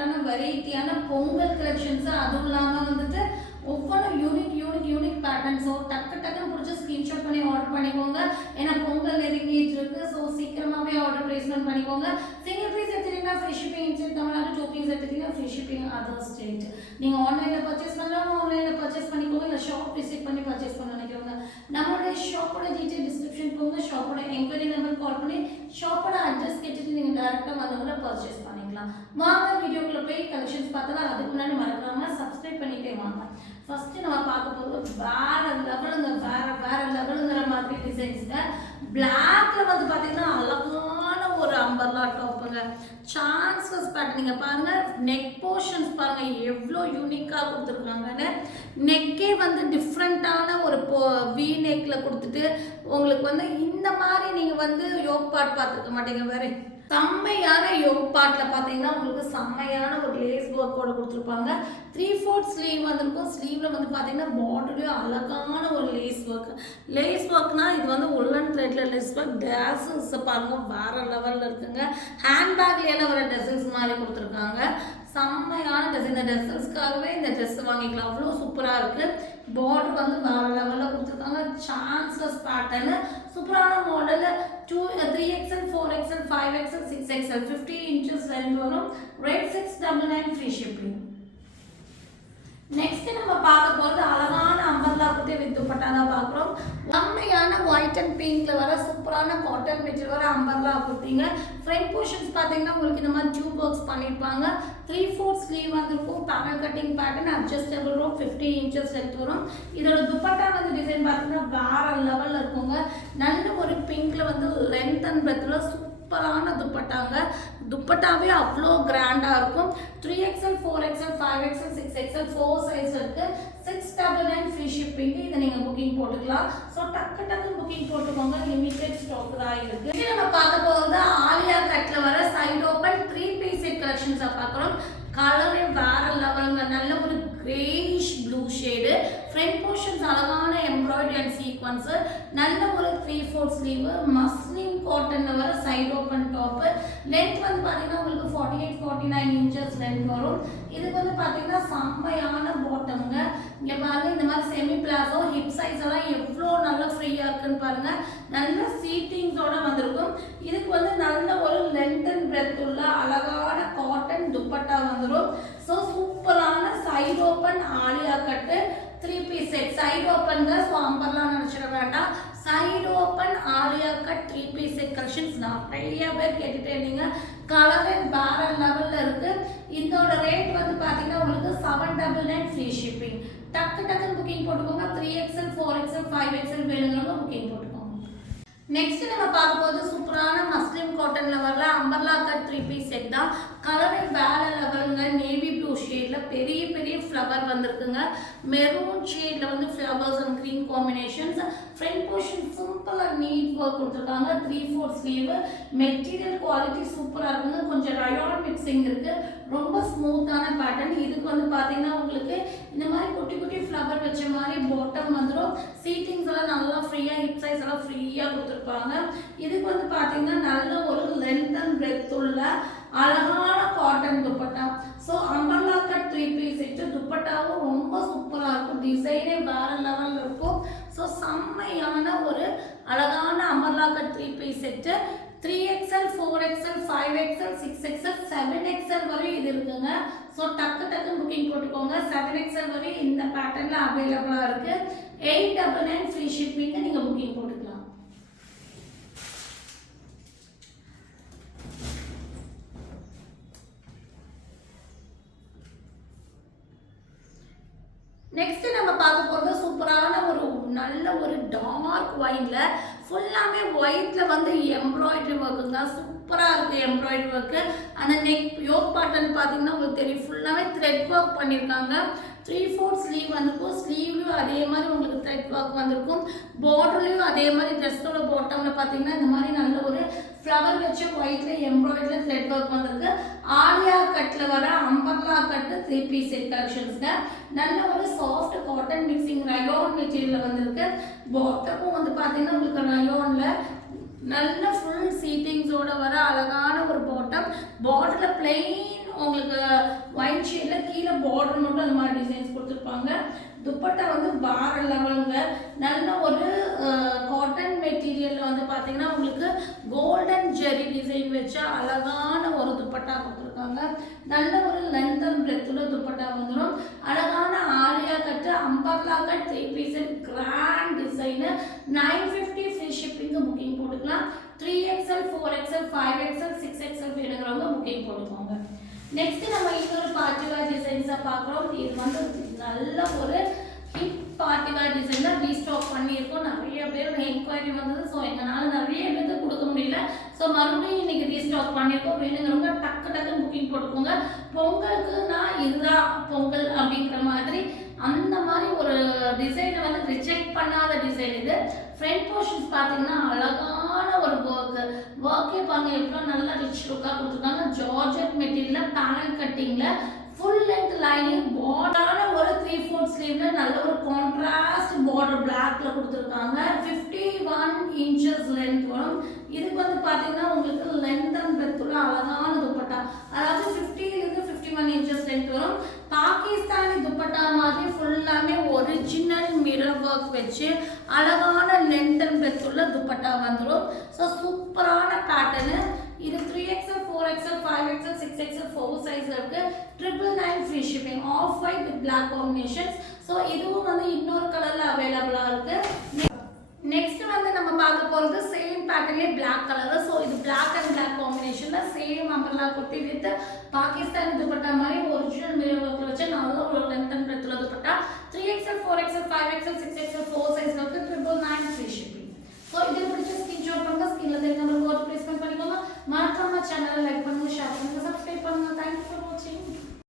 டிஃப்ரெண்ட்டான வெரைட்டியான பொங்கல் கலெக்ஷன்ஸ், அதுவும் இல்லாமல் வந்துட்டு ஒவ்வொன்றும் யூனிக் பேட்டர்ன்ஸோ டக்குன்னு பிடிச்ச ஸ்க்ரீன்ஷாட் பண்ணி ஆர்டர் பண்ணிக்கோங்க. ஏன்னா பொங்கல் நெருங்கிட்டு இருக்கு. ஸோ சீக்கிரமாகவே ஆர்டர் பிளேஸ்மெண்ட் பண்ணிக்கோங்க. சிங்கிள் பீஸ் எடுத்துட்டீங்கன்னா free shipping inside Tamil Nadu, 2 piece எடுத்துட்டீங்கன்னா ஃப்ரீ ஷிப்பிங் அதர் ஸ்டேட். நீங்கள் ஆன்லைனில் பர்ச்சேஸ் பண்ணலாம், ஆன்லைனில் பர்ச்சேஸ் பண்ணிக்கோங்க, இல்லை ஷாப் விசிட் பண்ணி பர்ச்சேஸ் பண்ண நினைக்கிறவங்க நம்மளுடைய ஷாப்போட டீட்டெயில் டிஸ்கிரிப்ஷன் போங்க. ஷாப்போட என்கொயரி நம்பர் கால் பண்ணி ஷாப்போட அட்ரஸ் கேட்டுட்டு நீங்கள் டேரெக்டாக வந்தவங்கள பர்ச்சேஸ் பண்ணிக்கலாம். வாங்க வீடியோக்குள்ளே போய் கலெக்ஷன்ஸ் பார்த்தலாம். அதுக்கு முன்னாடி மறக்காமல் சப்ஸ்கிரைப் பண்ணிட்டே வாங்க. ஃபர்ஸ்ட் நம்ம பார்க்க போகிறது வேற லெவலுங்கிற மாதிரி டிசைன்ஸ்ங்க. பிளாக்ல வந்து பார்த்தீங்கன்னா அழகான ஒரு அம்பர்லா டாப்புங்க. Chanceless pattern. நீங்கள் பாருங்க, நெக் போர்ஷன்ஸ் பாருங்க எவ்வளோ யூனிக்காக கொடுத்துருக்காங்கன்னு. நெக்கே வந்து டிஃப்ரெண்ட்டான ஒரு வி நெக்கில் கொடுத்துட்டு உங்களுக்கு வந்து இந்த மாதிரி நீங்கள் வந்து யோக் பார்ட் பார்த்துருக்க மாட்டீங்க. வேற செம்மையான யோக் பார்ட்டில் பார்த்தீங்கன்னா உங்களுக்கு செம்மையான ஒரு லேஸ் ஒர்க்கோட கொடுத்துருப்பாங்க. 3/4 ஸ்லீவ் வந்திருக்கும். ஸ்லீவில் வந்து பார்த்தீங்கன்னா பார்டர்லேயும் அழகான ஒரு லேஸ் ஒர்க்னா இது வந்து உள்ளன் த்ரெட்டில் லேஸ் ஒர்க். ட்ரெஸ்ஸஸ் பாருங்க வேற லெவலில் இருக்குங்க. ஹேண்ட்பேக்லாம் வர ட்ரெஸ்ஸஸ் மாதிரி கொடுத்துருக்காங்க. செம்மையான ட்ரெஸ். இந்த ட்ரெஸ்ஸஸ்க்காகவே இந்த ட்ரெஸ் வாங்கிக்கலாம், அவ்வளோ சூப்பராக இருக்குது. பார்டர் வந்து வேற லெவலில் கொடுத்துருக்காங்க. சான்ஸ்லெஸ் பேட்டர்னு சூப்பரான model. 3XL 4XL 5XL 6XL 50 inches length வரும். Rate 699 free shipping. நெக்ஸ்ட் நம்ம பார்க்க போகிறது அழகான அம்பர்லா குட்டி வித் துப்பட்டா தான் பார்க்குறோம். செம்மையான ஒயிட் அண்ட் பிங்க்ல வர சூப்பரான காட்டன் மெட்டீரியல் வர அம்பர்லா குட்டிங்க. ஃப்ரண்ட் போர்ஷன்ஸ் பார்த்தீங்கன்னா உங்களுக்கு இந்த மாதிரி டியூப் ஒர்க்ஸ் பண்ணியிருப்பாங்க. 3/4 ஸ்லீவ் வந்திருக்கும். Panel cutting pattern, adjustable rope, 50 inches length வரும். இதோட துப்பட்டா வந்து டிசைன் பார்த்தீங்கன்னா வேற லெவலில் இருக்குங்க. நல்ல ஒரு பிங்க்ல வந்து லென்த் அண்ட் பிரெத்தில் சூப்பரான துப்பட்டாங்க. துப்பட்டாவே அவ்வளோ கிராண்டாக இருக்கும். 3XL 4XL 5XL 6XL 4 size இருக்கு. 699 ஃப்ரீ ஷிப்பிங். இதை நீங்கள் புக்கிங் போட்டுக்கலாம். ஸோ டக்கு புக்கிங் போட்டுக்கோங்க. லிமிடெட் ஸ்டாக் தான் இருக்கு. இது நம்ம பார்க்க போகிறது ஆலியா கட்டில் வர சைடு ஓப்பன் 3 பீஸ் செட் கலெக்ஷன்ஸை பார்க்குறோம். கலரே வேற லெவலுங்க. நல்ல ஒரு greyish blue shade. Front portions அழகான எம்ப்ராய்டரி அண்ட் சீக்வன்ஸு. நல்ல ஒரு 3/4 ஸ்லீவ். மஸ்லின் காட்டன்ல வர சைடு ஓப்பன் டாப்பு. லென்த் வந்து பார்த்தீங்கன்னா உங்களுக்கு 48-49 inches லென்த் வரும். இதுக்கு வந்து பார்த்தீங்கன்னா செம்மையான பாட்டம்ங்க. இங்கே பாருங்க, இந்த மாதிரி செமி பிளாசோ ஹிப் சைஸ் எல்லாம் எவ்வளோ நல்லா ஃப்ரீயாக இருக்குன்னு பாருங்க. நல்ல சீட்டிங்ஸோட வந்திருக்கும். இதுக்கு வந்து நல்ல ஒரு லென்த் அண்ட் பிரெத் உள்ள அழகான காட்டன் துப்பட்டா வந்துடும். ஸோ சூப்பரான side open Alia cut 3 piece set. Side ஓப்பன்ங்க. ஸோ அம்பர்லாம் நினச்சிட வேண்டாம். Side open Alia cut 3 piece set collections நிறைய பேர் கேட்டுட்டே இருந்தீங்க. கலரே வேற லெவலில் இருக்கு. இதோட ரேட் வந்து பார்த்தீங்கன்னா உங்களுக்கு 799 ஃப்ரீ ஷிப்பிங். டக்குன்னு புக்கிங் போட்டுக்கோங்க. 3XL 4XL 5XL வேணுங்கிறவங்க புக்கிங் போட்டுக்கோங்க. நெக்ஸ்ட் நம்ம பார்க்க போது சூப்பரான மஸ்லின் காட்டன்ல வர அம்பர்லா கட் 3 பீஸ் செட் தான். கலரே வேற லெவலுங்க. நேவி ப்ளூ ஷேட்ல பெரிய ஃப்ளவர் வந்திருக்குங்க. மெரூன் ஷேட்ல வந்து flowers and green combinations. Front portion simple and neat work கொடுத்துருக்காங்க. 3/4 ஸ்லீவ். மெட்டீரியல் குவாலிட்டி சூப்பராக இருக்குங்க. கொஞ்சம் ரயான் மிக்சிங் இருக்கு. ரொம்ப ஸ்மூத்தான பேட்டர்ன். இதுக்கு வந்து பார்த்தீங்கன்னா உங்களுக்கு இந்த மாதிரி குட்டி ஃப்ளவர் வச்ச மாதிரி பாட்டம் வந்துடும். சீட்டிங்ஸ் எல்லாம் நல்லா ஃப்ரீயாக, ஹிப் சைஸ் எல்லாம் ஃப்ரீயாக கொடுத்துருப்பாங்க. இதுக்கு வந்து பார்த்தீங்கன்னா நல்ல ஒரு லென்த் அண்ட் பிரெத் உள்ள அழகான cotton dupatta. So umbrella cut 3 piece set. துப்பட்டாவும் ரொம்ப சூப்பராக இருக்கும். டிசைனே வேற லெவலில் இருக்கும். ஸோ செம்மையான ஒரு அழகான umbrella cut 3 piece set. 3XL 4XL 5XL 6XL 7XL வரை இது இருக்குங்க. ஸோ டக்கு புக்கிங் போட்டுக்கோங்க. 7XL வரை இந்த பேட்டர்னில் அவைலபிளாக இருக்கு. 899 ஃப்ரீ ஷிப்பிங்க. நீங்கள் புக்கிங் போட்டுக்கலாம். நெக்ஸ்ட் நம்ம பார்க்க போகிறது சூப்பரான ஒரு நல்ல ஒரு டார்க் ஒயிட்ல ஃபுல்லாமே ஒயிட்ல வந்து எம்ப்ராய்டரி ஒர்க்குங்க. சூப்பராக இருக்குது எம்ப்ராய்டரி ஒர்க்கு. அந்த நெக் யோக் பாட்டன் பார்த்தீங்கன்னா உங்களுக்கு தெரியும், ஃபுல்லாகவே த்ரெட் ஒர்க் பண்ணியிருக்காங்க. 3/4 ஸ்லீவ் வந்திருக்கும். ஸ்லீவ்லையும் அதே மாதிரி உங்களுக்கு த்ரெட் ஒர்க் வந்திருக்கும். பார்டர்லையும் அதே மாதிரி ட்ரெஸ்ஸோட பாட்டமில் பார்த்தீங்கன்னா இந்த மாதிரி நல்ல ஒரு ஃப்ளவர் வச்ச ஒயிட்ல எம்ப்ராய்டரியில் த்ரெட் ஒர்க் வந்திருக்கு. ஆலியா கட்டில் வர அம்பர்லா கட்டு 3 பீஸ் செட் கலெக்ஷன்ஸ்ங்க. நல்ல ஒரு சாஃப்ட் காட்டன் மிக்சிங் ரயோன் மெட்டீரியலில் வந்திருக்கு. பாட்டமும் வந்து பார்த்தீங்கன்னா உங்களுக்கு ரயோனில் நல்ல ஃபுல் சீட்டிங்ஸோட வர அழகான ஒரு பாட்டம். பார்டரில் பிளெயின் உங்களுக்கு ஒயிட் ஷேடில் கீழே பார்டர் மட்டும் அந்த மாதிரி டிசைன்ஸ் கொடுத்துருப்பாங்க. துப்பட்டா வந்து வேற லெவலுங்க. நல்ல ஒரு காட்டன் மெட்டீரியலில் வந்து பார்த்தீங்கன்னா உங்களுக்கு கோல்டன் ஜெரி டிசைன் வச்ச அழகான ஒரு துப்பட்டா கொடுத்துருக்காங்க. நல்ல ஒரு லென்த் அண்ட் பிரெத்துள்ள துப்பட்டா வந்துடும். அழகான Alia cut, umbrella cut, 3 piece grand design. 950 free shipping booking போட்டுக்கலாம். 3XL 4XL 5XL 6XL வேணுங்கிறவங்க புக்கிங் போட்டுக்கோங்க. நெக்ஸ்ட் நம்ம இன்னொரு பார்ட்டிவேர் டிசைன்ஸை பார்க்குறோம். இது வந்து நல்ல ஒரு ஹிட் பார்ட்டிவேர் டிசைன் தான் ரீஸ்டாக் பண்ணியிருக்கோம். நிறைய பேர் என்கொயரி வந்தது. ஸோ எங்களால் நிறைய பேருக்கு கொடுக்க முடியல. ஸோ மறுபடியும் இன்னைக்கு ரீஸ்டாக் பண்ணியிருக்கோம். வேணுங்கிறவங்க டக்குன்னு புக்கிங் போட்டுக்கோங்க. பொங்கலுக்குனா இதுதான் பொங்கல் அப்படிங்கிற மாதிரி அந்த மாதிரி ஒரு டிசைனை வந்து ரிஜெக்ட் பண்ணாத டிசைன் இது. ஃப்ரண்ட் போர்ஷன்ஸ் பார்த்தீங்கன்னா அழகான ஒரு ஒர்க்கே பாருங்க எவ்வளோ நல்லா ரிச் லுக்காக கொடுத்துருக்காங்க. ஜார்ஜெட் மெட்டீரியலில் பேனல் கட்டிங்கில் ஃபுல் லென்த் லைனிங் பார்டரான ஒரு 3/4 ஸ்லீவ்ல நல்ல ஒரு கான்ட்ராஸ்ட் பார்டர் பிளாக்ல கொடுத்துருக்காங்க. 51 இன்ச்சஸ் லென்த் வரும். இதுக்கு வந்து பார்த்தீங்கன்னா உங்களுக்கு லென்த் அண்ட் பிரெத் உள்ள அழகான துப்பட்டா, அதாவது 50 51 இன்ச்சஸ் லென்த் வரும். பாகிஸ்தானி துப்பட்டா மாதிரி ஃபுல்லாமே ஒரிஜினல் மிரர் ஒர்க் வச்சு அழகான லென்த் அண்ட் பிரெத் உள்ள துப்பட்டா வந்துடும். ஸோ சூப்பரான பேட்டர்னு. இது 3XL 4XL 5XL 6XL 4 சைஸ்ல இருக்கு. 999 free shipping. Off white with black combinations. So இதுவும் வந்து இன்னொரு கலர்ல அவைலபிளா இருக்கு. நெக்ஸ்ட் வந்து நம்ம பார்க்க போகிறது சேம் பேட்டர்ன்லேயே பிளாக் கலர். ஸோ இது பிளாக் அண்ட் பிளாக் காம்பினேஷனில் same umbrella kurti with Pakistani dupatta மாதிரி ஒரிஜினல் மிரர் ஒர்க்கில் வச்சு நல்ல ஒரு length and பிரெத்தில் dupatta. 3XL 4XL 5XL 6XL 4 சைஸ்ல இருக்கு. 999 ஃப்ரீ ஷிப்பிங். ஸோ இதில் பிடிச்ச ஸ்கிரீன்ஷாட் பண்ணுங்க. ஸ்கிரீனில் தெரிஞ்ச நம்பருக்கு ஆர்டர் பிளேஸ்மெண்ட் பண்ணிக்கோங்க. மறக்காம சேனலை லைக்